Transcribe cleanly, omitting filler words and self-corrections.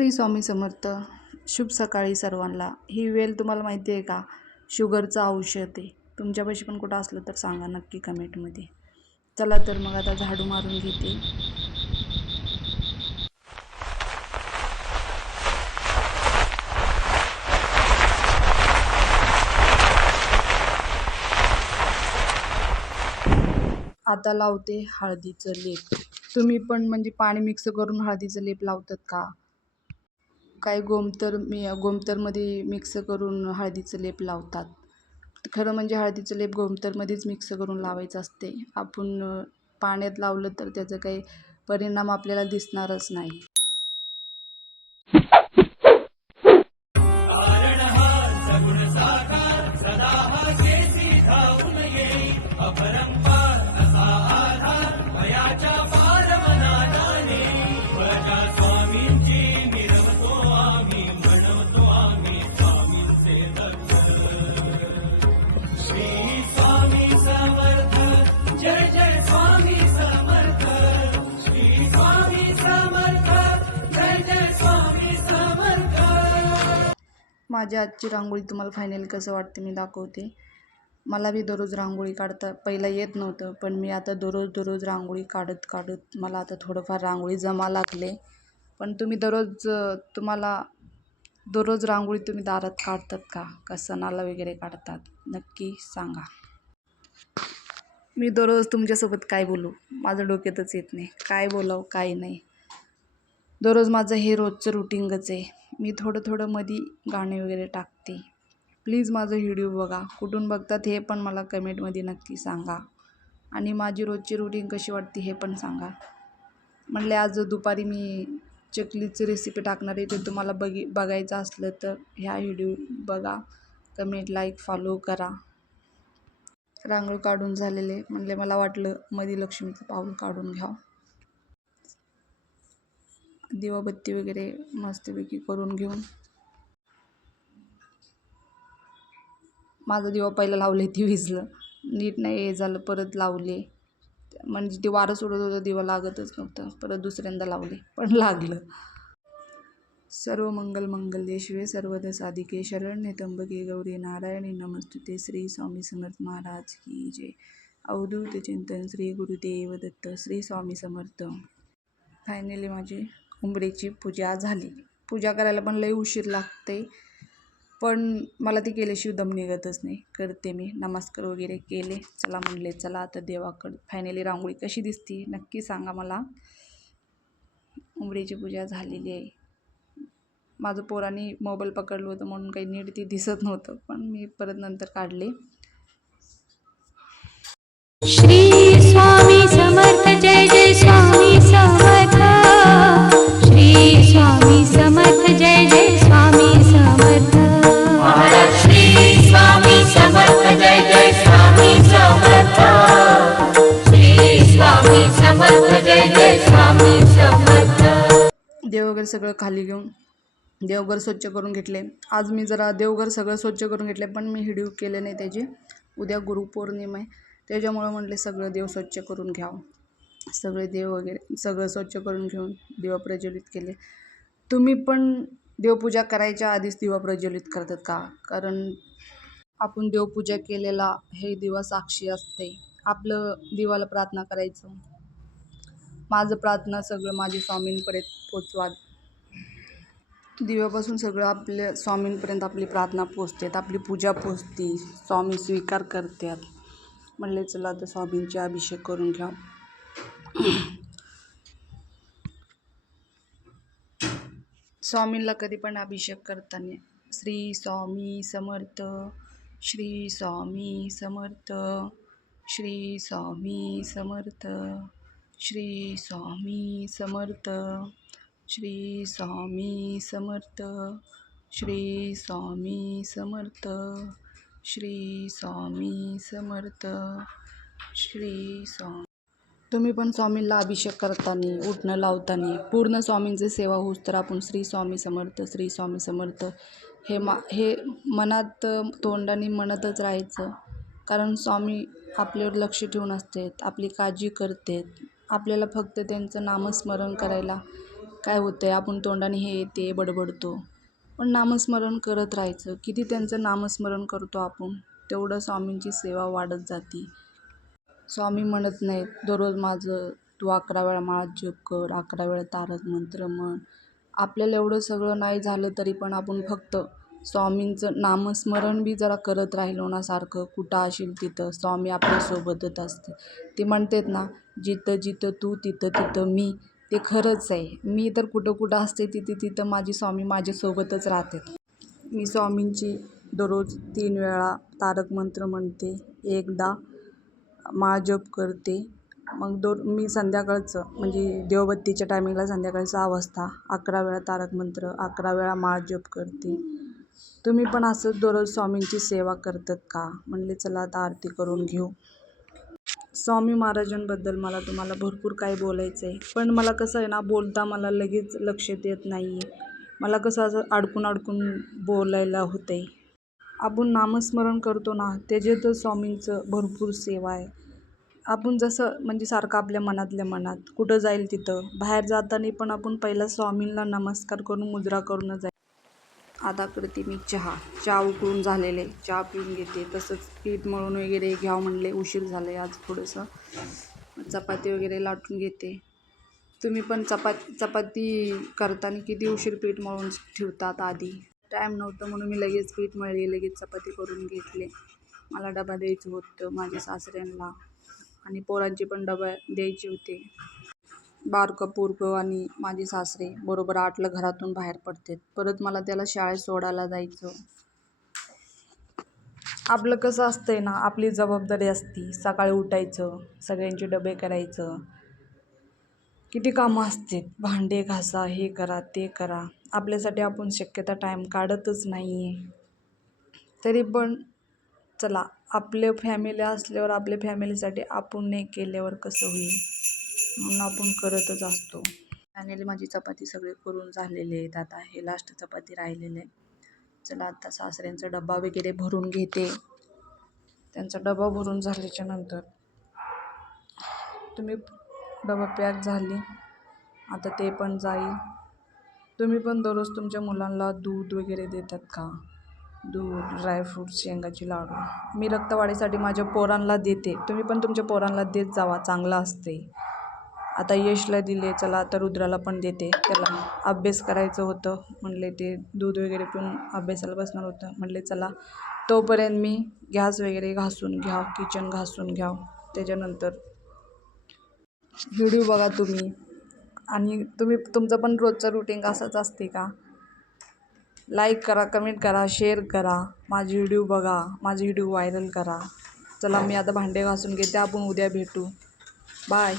श्री स्वामी समर्थ. शुभ सकाळी सर्वांना. ही वेल तुम्हाला माहिती आहे का? शुगरचं औषध आहे. तुमच्यापाशी पण कुठं असलं तर सांगा नक्की कमेंटमध्ये. चला तर मग आता झाडू मारून घेते. आता लावते हळदीचं लेप. तुम्ही पण म्हणजे पाणी मिक्स करून हळदीचं लेप लावतात का? काही गोमतरमध्ये मिक्स करून हळदीचं लेप लावतात. खरं म्हणजे हळदीचं लेप गोमतरमध्येच मिक्स करून लावायचं असते. आपण पाण्यात लावलं तर त्याचा काही परिणाम आपल्याला दिसणारच नाही. माझ्या आजची रांगोळी तुम्हाला फायनल कसं वाटते मी दाखवते. मला बी दररोज रांगोळी काढता पहिला येत नव्हतं, पण मी आता दररोज रांगोळी काढत मला आता थोडंफार रांगोळी जमा लागले. पण तुम्हाला दररोज रांगोळी तुम्ही दारात काढतात का सणाला वगैरे काढतात? नक्की सांगा. मी दररोज तुमच्यासोबत काय बोलू माझं डोक्यातच येत नाही, काय बोलावं काय नाही. दररोज माझं हे रोजचं रुटीनच आहे. मी थोडं मध्ये गाणे वगैरे टाकते. प्लीज माझं व्हिडिओ बघा. कुठून बघतात हे पण मला कमेंटमध्ये नक्की सांगा. आणि माझी रोजची रुटीन कशी वाटते हे पण सांगा. म्हणले आज दुपारी मी चकलीची रेसिपी टाकणार आहे. ते तुम्हाला बघायचं असलं तर ह्या व्हिडिओ बघा. कमेंट, लाईक, फॉलो करा. रांगोळी काढून झालेले म्हणले मला वाटलं मध्ये लक्ष्मीचं पाऊल काढून घ्यावं. दिवाबत्ती वगैरे मस्तपैकी करून घेऊन माझं दिवा पहिला लावले ती विझलं, नीट नाही झालं, परत लावले. म्हणजे ते वारं सोडत होतं, दिवा लागतच नव्हतं. परत दुसऱ्यांदा लावले पण लागलं. सर्व मंगल मंगल्ये शिवे सर्वदा साधिके शरण्ये त्र्यंबके गौरी नारायणी नमस्तुते. श्री स्वामी समर्थ महाराज की जय. अवधूत चिंतन श्री गुरुदेव दत्त. श्री स्वामी समर्थ. फायनली माझी उंबरेची पूजा झाली. पूजा करायला पण लई उशीर लागते, पण मला ती केल्याशिवाय दम निघतच नाही. करते मी नमस्कार वगैरे केले. चला म्हणले चला आता देवाकडे. फायनली रांगोळी कशी दिसती नक्की सांगा मला. उंबरेची पूजा झालेली आहे. माझं पोरांनी मोबाईल पकडलं होतं म्हणून काही नीट ती दिसत नव्हतं, पण मी परत नंतर काढले. श्री स्वामी समर्थ. जय जय स्वामी समर्थ. श्री स्वामी समर्थ. जय जय स्वामी समर्थ. श्री स्वामी समर्थ. जय जय स्वामी समर्थ. श्री स्वामी समर्थ. जय जय स्वामी समर्थ. देवघर सगळं खाली घेऊन देवघर स्वच्छ करून घेतले. आज मी जरा देवघर सगळं स्वच्छ करून घेतले, पण मी व्हिडिओ केले नाही त्याचे. उद्या गुरुपौर्णिमा आहे, त्याच्यामुळं म्हटले सगळं देव स्वच्छ करून घ्यावं. सगळे देव वगैरे सगळं स्वच्छ करून घेऊन दिवा प्रज्वलित केले. तुम्ही पण देवपूजा करायच्या आधीच दिवा प्रज्वलित करतात का? कारण आपण देवपूजा केलेला हे दिवा साक्षी असते. आपलं दिवाला प्रार्थना करायचं. माझं प्रार्थना सगळं माझ्या स्वामींपर्यंत पोचवा. दिव्यापासून सगळं आपल्या स्वामींपर्यंत आपली प्रार्थना पोचते, आपली पूजा पोचते, स्वामी स्वीकार करतात. म्हणले चला तर स्वामींचे अभिषेक करून घ्या. स्वामींना कधी पण अभिषेक करताना श्री स्वामी समर्थ, श्री स्वामी समर्थ, श्री स्वामी समर्थ, श्री स्वामी समर्थ, श्री स्वामी समर्थ, श्री स्वामी समर्थ, श्री स्वामी समर्थ, श्री स्वामी. तुम्ही पण स्वामींना अभिषेक करताना उठणं लावताना पूर्ण स्वामींची सेवा होऊस तर आपण श्री स्वामी समर्थ, श्री स्वामी समर्थ हे मनात तोंडाने म्हणतच राहायचं. कारण स्वामी आपल्यावर लक्ष ठेवून असतात, आपली काळजी करतात. आपल्याला फक्त त्यांचं नामस्मरण करायला काय होतं आहे, आपण तोंडाने हे ते बडबडतो, पण नामस्मरण करत राहायचं. किती त्यांचं नामस्मरण करतो आपण, तेवढं स्वामींची सेवा वाढत जाते. स्वामी म्हणत नाहीत दररोज माझं तू 11 वेळा माळा जप कर, 11 वेळा तारक मंत्र म्हण. आपल्याला एवढं सगळं नाही झालं तरी पण आपण फक्त स्वामींचं नामस्मरण बी जरा करत राहिलो ना सारखं, कुठं असेल तिथं स्वामी आपल्यासोबतच असते. ते म्हणतात ना, जिथं जिथं तू तिथं तिथं मी. ते खरंच आहे. मी तर कुठं कुठं असते तिथे तिथं माझी स्वामी माझ्यासोबतच राहतात. मी स्वामींची दररोज 3 वेळा तारक मंत्र म्हणते, एकदा माळ जप करते. मग मी संध्याकाळचं म्हणजे देवबत्तीच्या टायमिंगला संध्याकाळी 6 वाजता 11 वेळा तारक मंत्र, 11 वेळा माळ जप करते. तुम्ही पण असंच दररोज स्वामींची सेवा करतात का? म्हणले चला आता आरती करून घेऊ. स्वामी महाराजांबद्दल मला तुम्हाला भरपूर काही बोलायचं आहे, पण मला कसं आहे ना, बोलता मला लगेच लक्षात येत नाही आहे. मला कसं असं अडकून अडकून बोलायला होतं आहे. आपण नामस्मरण करतो ना, त्याच्यातच स्वामींचं भरपूर सेवा आहे. आपण जसं म्हणजे सारखं आपल्या मनातल्या मनात कुठं जाईल तिथं बाहेर जाताना पण आपण पहिला स्वामींना नमस्कार करून मुजरा करूनच जाईल. आता करते मी चहा उकळून झालेले, चहा पिऊन घेते. तसंच पीठ मळून वगैरे घ्यावं म्हणले, उशीर झालं आहे आज थोडंसं. चपाती वगैरे लाटून घेते. तुम्ही पण चपाती करताना किती उशीर पीठ मळून ठेवतात आधी? टाईम नव्हतं म्हणून मी लगेच पीठ मळले, लगेच चपाती करून घेतले. मला डबा द्यायचं होतं माझ्या सासऱ्यांना आणि पोरांचे पण डबा द्यायचे होते. बारकं पोरगं आणि माझे सासरे बरोबर 8ला घरातून बाहेर पडतात. परत मला त्याला शाळेत सोडायला जायचं. आपलं कसं असतंय ना, आपली जबाबदारी असती. सकाळी उठायचं, सगळ्यांचे डबे करायचं, किती कामं असतात. भांडे घासा, हे करा ते करा. आपल्यासाठी आपण शक्यता टाईम काढतच नाही आहे. तरी पण चला, आपल्या फॅमिली असल्यावर आपल्या फॅमिलीसाठी आपण नाही केल्यावर कसं होईल, म्हणून आपण करतच असतो. फायनली माझी चपाती सगळे करून झालेले आहेत. आता हे लास्ट चपाती राहिलेले आहे. चला आता सासऱ्यांचा डबा वगैरे भरून घेते. त्यांचा डबा भरून झाल्याच्या नंतर तुम्ही डबा पॅक झाली, आता ते पण जाईल. तुम्ही पण दररोज तुमच्या मुलांना दूध वगैरे देतात का? दूध, ड्रायफ्रूट्स, शेंगाचे लाडू. मी रक्तवाढीसाठी माझ्या पोरांना देते. तुम्ही पण तुमच्या पोरांना देत जावा, चांगलं असते. आता यशला दिले, चला आता रुद्राला पण देते. त्याला अभ्यास करायचं होतं म्हणले, ते दूध वगैरे पिऊन अभ्यासाला बसणार होतं. म्हणले चला तोपर्यंत मी गॅस वगैरे घासून घ्याव, किचन घासून घ्याव. त्याच्यानंतर व्हिडिओ बघा तुम्ही. आणि तुमचं पण रोजचं रुटीन असंच असते का? लाईक करा, कमेंट करा, शेअर करा, माझे व्हिडिओ बघा, माझे व्हिडिओ व्हायरल करा. चला मी आता भांडे घासून घेते. आपण उद्या भेटू. बाय.